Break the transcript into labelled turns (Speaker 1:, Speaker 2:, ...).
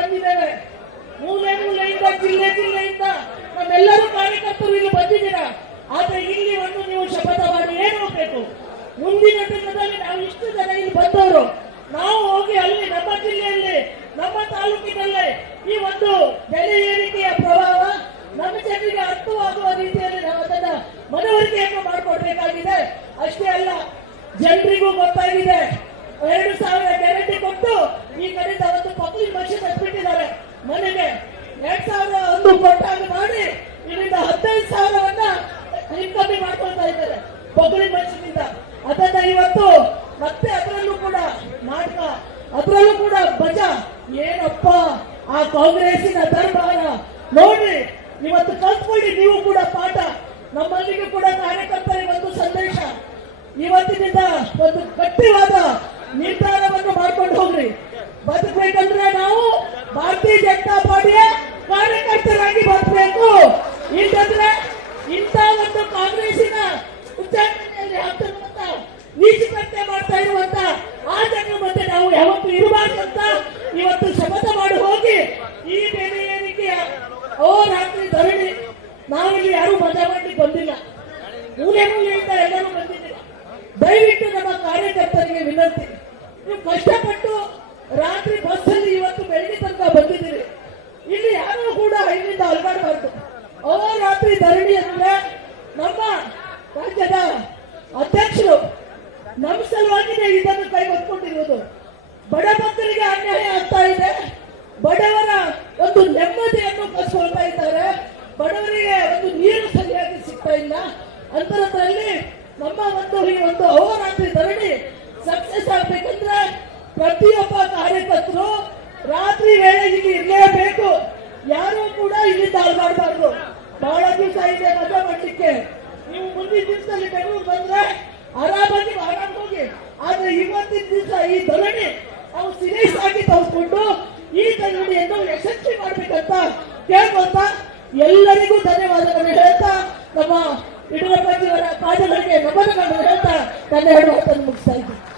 Speaker 1: ಬಂದಿದ್ದೇವೆ. ಮೂಲೆ ಮೂಲೆಯಿಂದ, ಜಿಲ್ಲೆ ಜಿಲ್ಲೆಯಿಂದ ನಮ್ಮೆಲ್ಲರೂ ಕಾರ್ಯಕರ್ತರು ಇಲ್ಲಿ ಬಂದಿದ್ದೀರಾ. ಆದ್ರೆ ಇಲ್ಲಿ ಒಂದು ನೀವು ಶಪಥ ಮಾಡಿ ಏನು ಹೋಗ್ಬೇಕು? ಮುಂದಿನ ದಿನದಲ್ಲಿ ನಾವು ಇಷ್ಟು ಜನ ಇಲ್ಲಿ ಬಂದವರು, ನಾವು ಹೋಗಿ ಅಲ್ಲಿ ನಮ್ಮ ಜಿಲ್ಲೆಯಲ್ಲಿ, ನಮ್ಮ ತಾಲೂಕಿನಲ್ಲೇ ಈ ಒಂದು ಬೆಲೆ ಏರಿಕೆಯ ಪ್ರಭಾವ ನಮ್ಮ ಜನರಿಗೆ ಅರ್ಥವಾಗುವ ರೀತಿಯಲ್ಲಿ ನಾವು ಅದನ್ನ ಮನವರಿಕೆಯನ್ನು ಮಾಡಿಕೊಡ್ಬೇಕಾಗಿದೆ. ಅಷ್ಟೇ ಅಲ್ಲ, ಜನರಿಗೂ ಗೊತ್ತಾಗಿದೆ. ಎರಡು ಸಾವಿರ ಗ್ಯಾರಂಟಿ ಕೊಟ್ಟು ಈ ಕಡೆಯಿಂದ ಕೊಟ್ಟಾಗ ಮಾಡಿ ಇಲ್ಲಿಂದ ಹದಿನೈದು ಸಾವಿರವನ್ನ ಇನ್ಕಮ್ಮಿ ಮಾಡ್ಕೊಳ್ತಾ ಇದ್ದಾರೆ ಪಬ್ಲಿಕ್ ಮನುಷ್ಯನಿಂದ ಅದನ್ನ ಇವತ್ತು ಮತ್ತೆ ಅದರಲ್ಲೂ ಕೂಡ ನಾಟಕ ಅದರಲ್ಲೂ ಕೂಡ ಬಜ ಏನಪ್ಪ, ಆ ಕಾಂಗ್ರೆಸ್ಸಿನ ದರ್ಬಾರ. ನೋಡಿ, ಇವತ್ತು ಕಲ್ತ್ಕೊಳ್ಳಿ ನೀವು ಕೂಡ ಪಾಠ. ನಮ್ಮಲ್ಲಿಗೆ ಕೂಡ ಕಾರ್ಯಕರ್ತರಿಗೆ ಒಂದು ಸಂದೇಶ. ಇವತ್ತಿನಿಂದ ಒಂದು ಗಟ್ಟಿವಾದ ನಿರ್ಧಾರವನ್ನು ಮಾಡ್ಕೊಂಡು ಹೋಗ್ರಿ. ಬದುಕಬೇಕಂದ್ರೆ ನಾವು ಇರಬಾರ್ದು ಅಂತ ಇವತ್ತು ಶಪಥ ಮಾಡಿ ಹೋಗಿ ಈ ಬೆಲೆ ಏನಕ್ಕೆ ಓ ರಾತ್ರಿ ಧರಣಿ, ನಾವಿಲ್ಲಿ ಯಾರು ಮಜಾ ಮಾಡಿ ಬಂದಿಲ್ಲ. ಮೂಲೆ ಮೂಲೆಯಿಂದ ಎಲ್ಲರೂ ಬಂದಿದ್ದೀರಾ. ದಯವಿಟ್ಟು ನಮ್ಮ ಕಾರ್ಯಕರ್ತರಿಗೆ ವಿನಂತಿ. ನೀವು ಕಷ್ಟಪಟ್ಟು ರಾತ್ರಿ ಬಸ್ಸಲ್ಲಿ ಇವತ್ತು ಬೆಳಗ್ಗೆ ತನಕ ಬಂದಿದ್ದೀರಿ. ಇಲ್ಲಿ ಯಾರು ಕೂಡ ಇಲ್ಲಿಂದ ಓ ರಾತ್ರಿ ಧರಣಿ ಅಂದ್ರೆ ನಮ್ಮ ರಾಜ್ಯದ ಅಧ್ಯಕ್ಷರು ನಮ್ಮ ಸಲುವಾಗಿನೇ ಇದನ್ನು ಕೈಗೊತ್ಕೊಂಡಿರುವುದು ಬಡ ಮಕ್ಕಳಿಗೆ ಅನ್ಯಾಯ ಆಗ್ತಾ ಇದೆ. ಬಡವರ ಒಂದು ನೆಮ್ಮದಿಯನ್ನು ಕಸ್ಕೊಳ್ತಾ ಇದ್ದಾರೆ. ಬಡವರಿಗೆ ಒಂದು ನೀರು ಸರಿಯಾಗಿ ಸಿಗ್ತಾ ಇಲ್ಲ. ಅಂತರದಲ್ಲಿ ನಮ್ಮ ಒಂದು ಈ ಒಂದು ಅಹೋರಾತ್ರಿ ಧರಣಿ ಸಕ್ಸಸ್ ಆಗ್ಬೇಕಂದ್ರೆ ಪ್ರತಿಯೊಬ್ಬ ಕಾರ್ಯಕರ್ತರು ರಾತ್ರಿ ವೇಳೆ ಇಲ್ಲಿ ಇರಲೇಬೇಕು. ಯಾರು ಕೂಡ ಇಲ್ಲಿಂದ ಮಾಡಬಾರ್ದು ಬಹಳ ದಿವಸ ಇದೆ ಮಜಾ ಮಾಡಲಿಕ್ಕೆ. ನೀವು ಮುಂದಿನ ದಿವಸದಲ್ಲಿ ಬೆಂಗಳೂರು ಬಂದ್ರೆ ಆರಾಮಾಗಿ ಆರಾಮ್ ಹೋಗಿ. ಆದ್ರೆ ಇವತ್ತಿನ ದಿವಸ ಈ ಸೀರಿಯಸ್ ಆಗಿ ತೋರಿಸ್ಕೊಂಡು ಈ ಕನ್ನಡಿಯನ್ನು ಯಶಸ್ವಿ ಮಾಡ್ಬೇಕಂತ ಕೇಳ್ಕೊಂತ ಎಲ್ಲರಿಗೂ ಧನ್ಯವಾದಗಳನ್ನು ಹೇಳ್ತಾ ನಮ್ಮ ಯಡಿಯೂರಪ್ಪಜಿಯವರ ಪಾದಗಳಿಗೆ ನಮನಗಳನ್ನು ಹೇಳ್ತಾ ನನ್ನ ಎರಡು ಮುಗಿಸ್ತಾ ಇದ್ದೀನಿ.